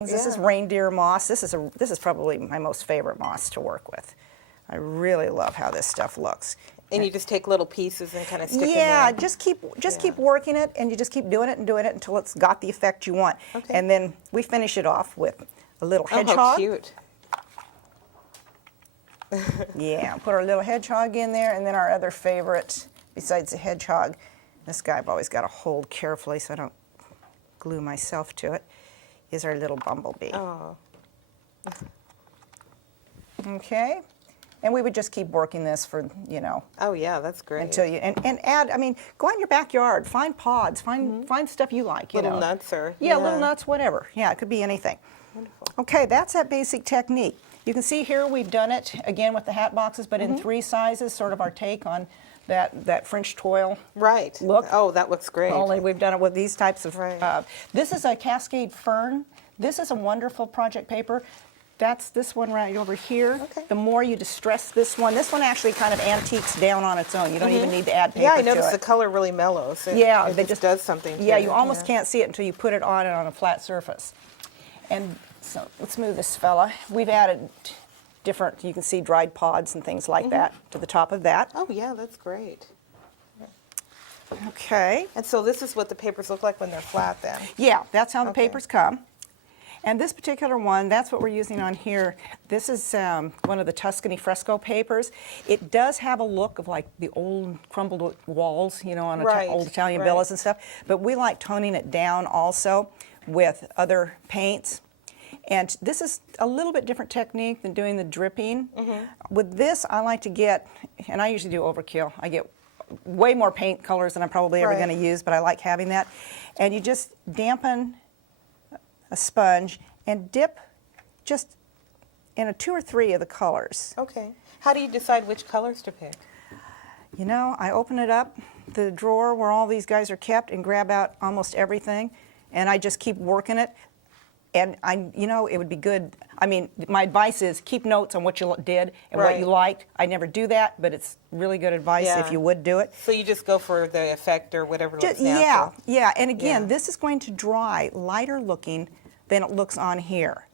This is reindeer moss. This is probably my most favorite moss to work with. I really love how this stuff looks. And you just take little pieces and kind of stick them in. Yeah, just keep working it, and you just keep doing it until it's got the effect you want. Okay. And then we finish it off with a little hedgehog. Oh, how cute. Yeah, put our little hedgehog in there, and then our other favorite, besides the hedgehog, this guy I've always got to hold carefully so I don't glue myself to it, is our little bumblebee. Oh. Okay. And we would just keep working this for, you know. Oh yeah, that's great. Until you, and add, I mean, go out in your backyard, find pods, find stuff you like, you little know. nuts or. Yeah, little nuts, whatever. Yeah, it could be anything. Wonderful. Okay, that's that basic technique. You can see here we've done it, again, with the hat boxes, but in 3 sizes, sort of our take on that French toil Right. look. Oh, that looks great. Only we've done it with these types of, Right. This is a Cascade Fern. This is a wonderful project paper. That's this one right over here. Okay. The more you distress this one actually kind of antiques down on its own. You don't even need to add paper Yeah, I to noticed it. the color really mellows. It just does something to Yeah, it. you almost can't see it until you put it on a flat surface. And so let's move this fella. We've added different, you can see dried pods and things like that to the top of that. Oh yeah, that's great. Okay. And so this is what the papers look like when they're flat then? Yeah, that's how the Okay. papers come. And this particular one, that's what we're using on here. This is one of the Tuscany fresco papers. It does have a look of like the old crumbled walls, you know, on Right, old Italian right. villas and stuff. But we like toning it down also with other paints. And this is a little bit different technique than doing the dripping. With this, I like to get, and I usually do overkill. I get way more paint colors than I'm probably ever Right. going to use, but I like having that. And you just dampen a sponge and dip just in 2 or 3 of the colors. Okay. How do you decide which colors to pick? You know, I open it up, the drawer where all these guys are kept, and grab out almost everything, and I just keep working it. And you know, it would be good. I mean, my advice is keep notes on what you did and what you liked. I never do that, but it's really good advice if you would do it. So you just go for the effect or whatever looks natural. Yeah, yeah. And again, Yeah. this is going to dry lighter looking than it looks on here.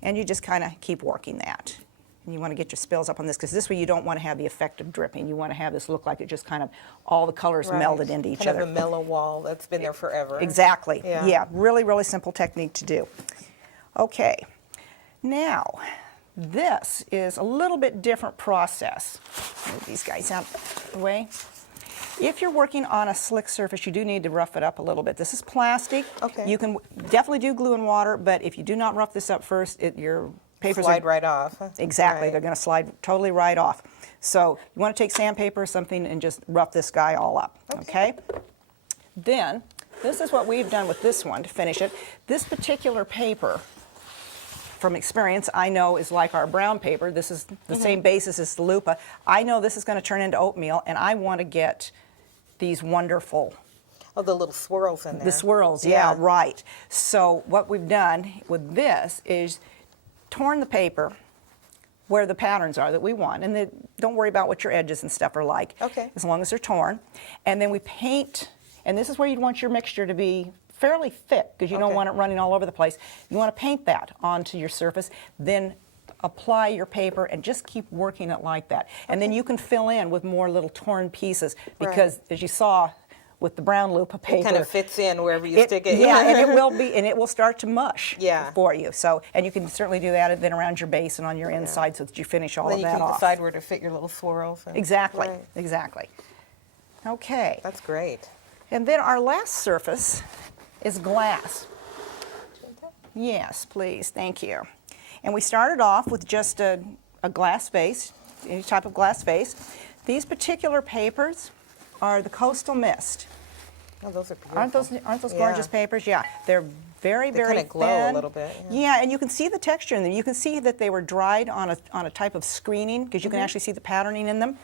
And you just kind of keep working that. And you want to get your spills up on this because this way you don't want to have the effect of dripping. You want to have this look like it just kind of all the colors melded into each kind other. Kind of a mellow wall that's been there forever. Exactly. Yeah. Yeah, really, really simple technique to do. Okay, now this is a little bit different process. Move these guys out of the way. If you're working on a slick surface, you do need to rough it up a little bit. This is plastic. Okay. You can definitely do glue and water, but if you do not rough this up first, your papers slide right off. Exactly, Right. they're going to slide totally right off. So you want to take sandpaper or something and just rough this guy all up, okay? Then, this is what we've done with this one to finish it. This particular paper, from experience, I know is like our brown paper. This is the same basis as the lupa. I know this is going to turn into oatmeal, and I want to get these wonderful Oh, the little swirls in there. the swirls, yeah, right. So what we've done with this is torn the paper where the patterns are that we want, and don't worry about what your edges and stuff are like, as long as they're torn. And then we paint, and this is where you'd want your mixture to be fairly thick because you don't want it running all over the place. You want to paint that onto your surface, then apply your paper and just keep working it like that. And then you can fill in with more little torn pieces because as you saw with the brown lupa paper, it kind of fits in wherever you stick it. Yeah, and it will be, and it will start to mush Yeah. for you. So, and you can certainly do that then around your base and on your inside so that you finish all Then of you that can off. decide where to fit your little swirls. And, Exactly, Right. exactly. Okay, That's great. and then our last surface is glass. Yes, please, thank you. And we started off with just a glass vase, any type of glass vase. These particular papers are the Coastal Mist. Oh, those are beautiful. Aren't those gorgeous papers? Yeah, they're very, They very kind of glow thin. a little bit. Yeah, and you can see the texture in them. You can see that they were dried on a type of screening because you can actually see the patterning in them.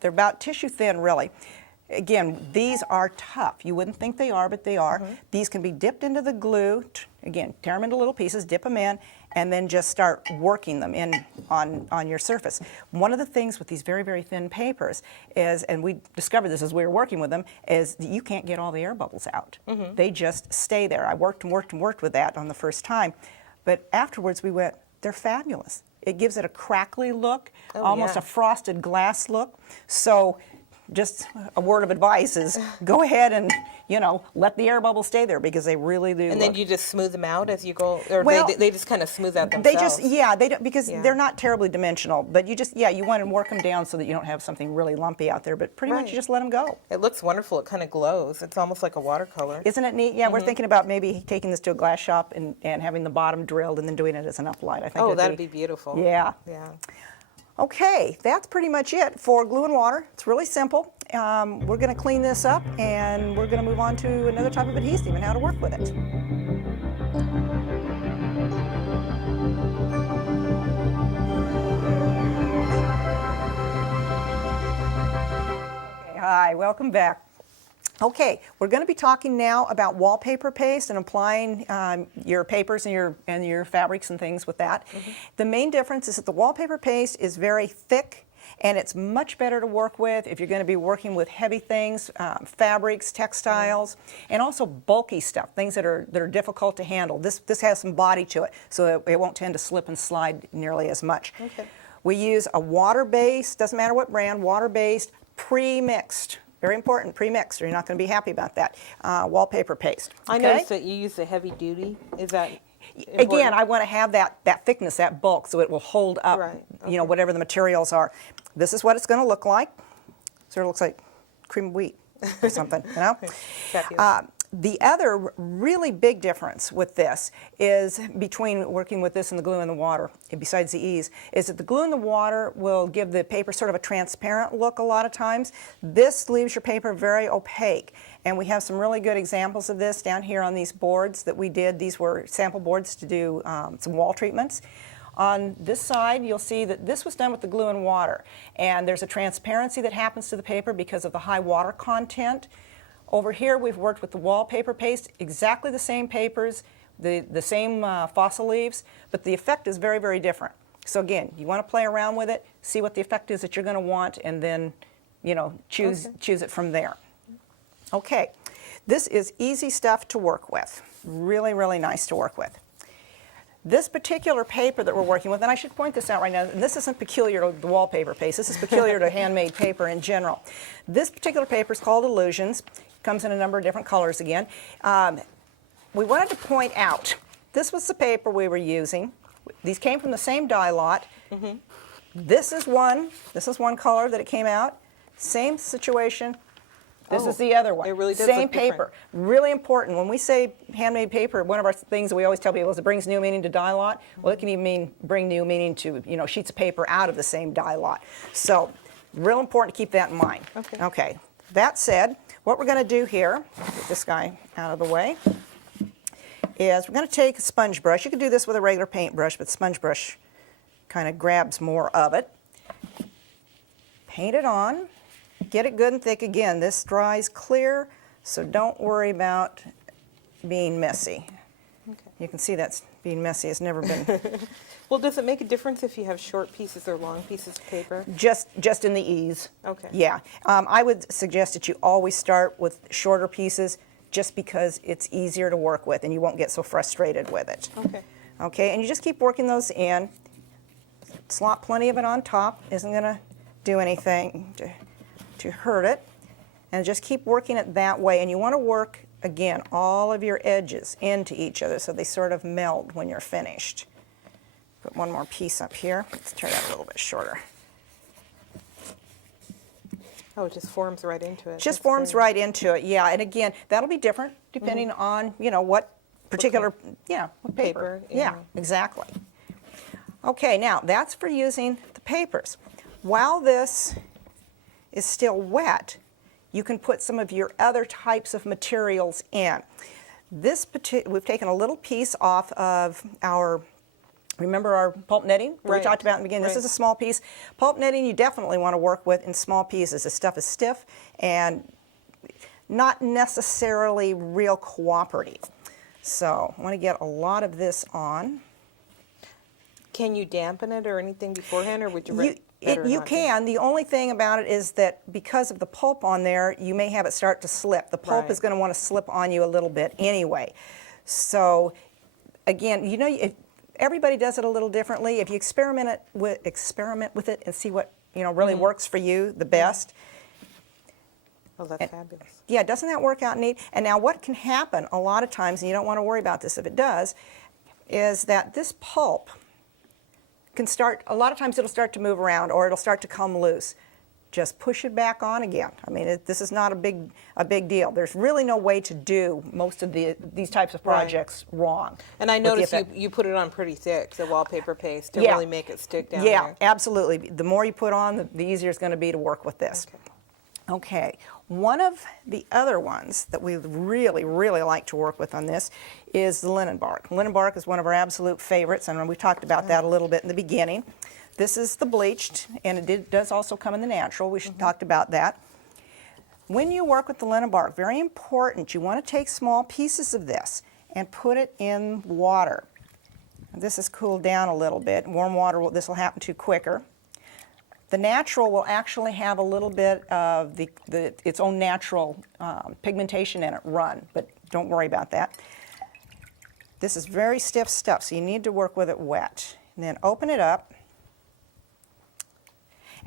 They're about tissue thin, really. Again, these are tough. You wouldn't think they are, but they are. These can be dipped into the glue. Again, tear them into little pieces, dip them in, and then just start working them in on your surface. One of the things with these very, very thin papers is, and we discovered this as we were working with them, is that you can't get all the air bubbles out. They just stay there. I worked and worked and worked with that on the first time, but afterwards we went, they're fabulous. It gives it a crackly look, almost a frosted glass look. So just a word of advice is go ahead and, you know, let the air bubbles stay there because they really do. And then you just smooth them out as you go, or well, they just kind of smooth out themselves? They don't, because they're not terribly dimensional, but you want to work them down so that you don't have something really lumpy out there, but pretty much you just let them go. It looks wonderful. It kind of glows. It's almost like a watercolor. Isn't it neat? Yeah, we're thinking about maybe taking this to a glass shop and having the bottom drilled and then doing it as an uplight. I think that'd be beautiful. Yeah. Yeah. Okay, that's pretty much it for glue and water. It's really simple. We're going to clean this up and we're going to move on to another type of adhesive and how to work with it. Okay, hi, welcome back. Okay, we're going to be talking now about wallpaper paste and applying your papers and your fabrics and things with that. The main difference is that the wallpaper paste is very thick and it's much better to work with if you're going to be working with heavy things, fabrics, textiles, and also bulky stuff, things that are difficult to handle. This has some body to it, so it won't tend to slip and slide nearly as much. Okay. We use a water-based, doesn't matter what brand, water-based, pre-mixed. Very important, pre-mixed, or you're not going to be happy about that. Wallpaper paste. I okay? noticed that you use the heavy duty. Is that important? Again, I want to have that thickness, that bulk, so it will hold up, you know, whatever the materials are. This is what it's going to look like. Sort of looks like cream of wheat or something, you know. The other really big difference with this is between working with this and the glue and the water, besides the ease, is that the glue and the water will give the paper sort of a transparent look a lot of times. This leaves your paper very opaque, and we have some really good examples of this down here on these boards that we did. These were sample boards to do some wall treatments. On this side, you'll see that this was done with the glue and water, and there's a transparency that happens to the paper because of the high water content. Over here, we've worked with the wallpaper paste, exactly the same papers, the same fossil leaves, but the effect is very, very different. So again, you want to play around with it, see what the effect is that you're going to want, and then, you know, choose it from there. Okay, this is easy stuff to work with. Really, really nice to work with. This particular paper that we're working with, and I should point this out right now, and this isn't peculiar to the wallpaper paste, this is peculiar to handmade paper in general. This particular paper is called Illusions. Comes in a number of different colors again. We wanted to point out, this was the paper we were using. These came from the same dye lot. This is one color that it came out. Same situation. This is the other one. It really does Same look paper. different. Really important. When we say handmade paper, one of our things that we always tell people is it brings new meaning to dye lot. Well, it can even bring new meaning to, you know, sheets of paper out of the same dye lot. So, real important to keep that in mind. Okay. That said, what we're going to do here, get this guy out of the way, is we're going to take a sponge brush. You could do this with a regular paintbrush, but sponge brush kind of grabs more of it. Paint it on. Get it good and thick. Again, this dries clear, so don't worry about being messy. You can see that's being messy. It's never been. Well, does it make a difference if you have short pieces or long pieces of paper? Just in the ease. Okay. Yeah. I would suggest that you always start with shorter pieces just because it's easier to work with and you won't get so frustrated with it. Okay. Okay, and you just keep working those in. Slop plenty of it on top. Isn't going to do anything to hurt it. And just keep working it that way. And you want to work, again, all of your edges into each other so they sort of meld when you're finished. Put one more piece up here. Let's turn that a little bit shorter. Oh, it just forms right into it. Just forms right into it, yeah. And again, that'll be different depending on, you know, what particular, what paper. Yeah, exactly. Okay, now that's for using the papers. While this is still wet, you can put some of your other types of materials in. We've taken a little piece off of our, remember our pulp netting that we talked about in the beginning? This is a small piece. Pulp netting you definitely want to work with in small pieces. This stuff is stiff and not necessarily real cooperative. So I want to get a lot of this on. Can you dampen it or anything beforehand, or would you better You not can. The only thing about it is that because of the pulp on there, you may have it start to slip. The pulp is going to want to slip on you a little bit anyway. So again, you know, everybody does it a little differently. If you experiment with it and see what really works for you the best. Oh, that's fabulous. Yeah, doesn't that work out neat? And now what can happen a lot of times, and you don't want to worry about this if it does, is that this pulp can start, a lot of times it'll start to move around or it'll start to come loose. Just push it back on again. I mean, this is not a big deal. There's really no way to do most of these types of projects wrong. And I noticed you put it on pretty thick, the wallpaper paste, to really make it stick down there. Yeah, absolutely. The more you put on, the easier it's going to be to work with this. Okay, one of the other ones that we really, really like to work with on this is the linen bark. Linen bark is one of our absolute favorites, and we talked about that a little bit in the beginning. This is the bleached, and it does also come in the natural. We talked about that. When you work with the linen bark, very important, you want to take small pieces of this and put it in water. This is cooled down a little bit. Warm water, this will happen to quicker. The natural will actually have a little bit of its own natural pigmentation in it run, but don't worry about that. This is very stiff stuff, so you need to work with it wet. And then open it up.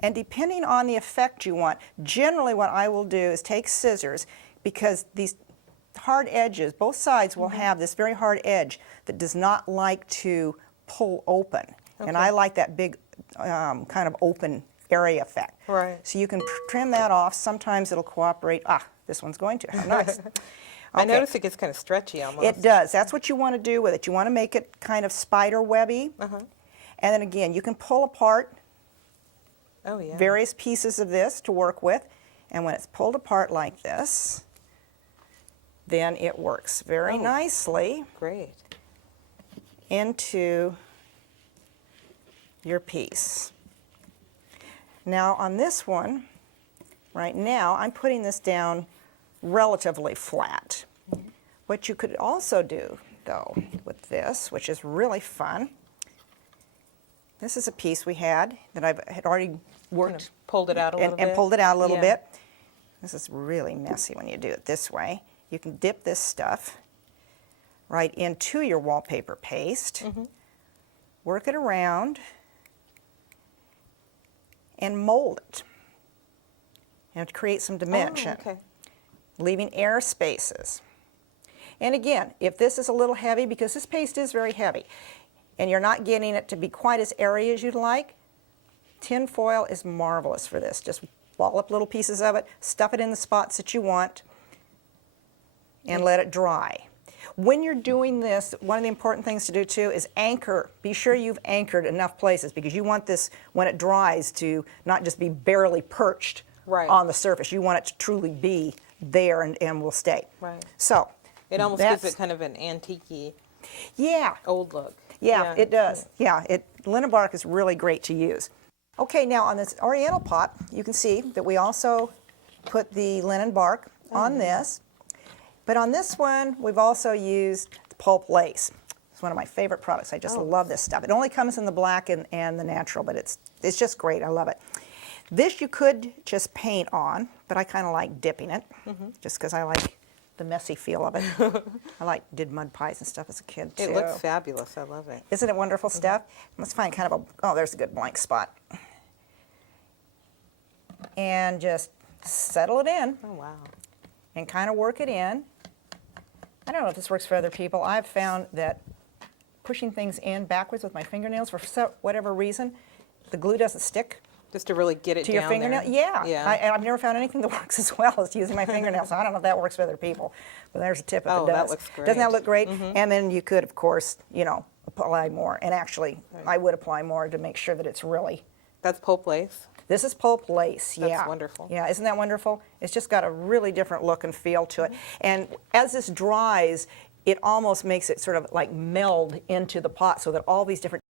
And depending on the effect you want, generally what I will do is take scissors, because these hard edges, both sides will have this very hard edge that does not like to pull open. And I like that big kind of open area effect. Right. So you can trim that off. Sometimes it'll cooperate. Ah, this one's going to. How nice. I notice it gets kind of stretchy almost. It does. That's what you want to do with it. You want to make it kind of spider webby. And then again, you can pull apart various pieces of this to work with. And when it's pulled apart like this, then it works very nicely into your piece. Now on this one, right now, I'm putting this down relatively flat. What you could also do, though, with this, which is really fun, this is a piece we had that I had already worked. Kind of pulled it out a little bit. And pulled it out a little bit. This is really messy when you do it this way. You can dip this stuff right into your wallpaper paste, work it around, and mold it, and to create some dimension, leaving air spaces. And again, if this is a little heavy, because this paste is very heavy, and you're not getting it to be quite as airy as you'd like, tin foil is marvelous for this. Just ball up little pieces of it, stuff it in the spots that you want, and let it dry. When you're doing this, one of the important things to do too is anchor. Be sure you've anchored enough places, because you want this, when it dries, to not just be barely perched on the surface. You want it to truly be there and will stay. So it almost gives it kind of an antique-y old look. Yeah, it does. Yeah, linen bark is really great to use. Okay, now on this oriental pot, you can see that we also put the linen bark on this. But on this one, we've also used the Pulp Lace. It's one of my favorite products. I just love this stuff. It only comes in the black and the natural, but it's just great. I love it. This you could just paint on, but I kind of like dipping it, just because I like the messy feel of it. did mud pies and stuff as a kid, too. It looks fabulous. I love it. Isn't it wonderful stuff? Let's find kind of there's a good blank spot. And just settle it in. Oh, wow. And kind of work it in. I don't know if this works for other people. I've found that pushing things in backwards with my fingernails, for whatever reason, the glue doesn't stick. Just to really get it to your down fingernail. there. Yeah. And I've never found anything that works as well as using my fingernails. So I don't know if that works for other people, but there's a tip if it does. That looks great. Doesn't that look great? And then you could, of course, apply more. And actually, I would apply more to make sure that it's really. That's Pulp Lace? This is Pulp Lace, That's wonderful. Yeah, isn't that wonderful? It's just got a really different look and feel to it. And as this dries, it almost makes it sort of like meld into the pot, so that all these different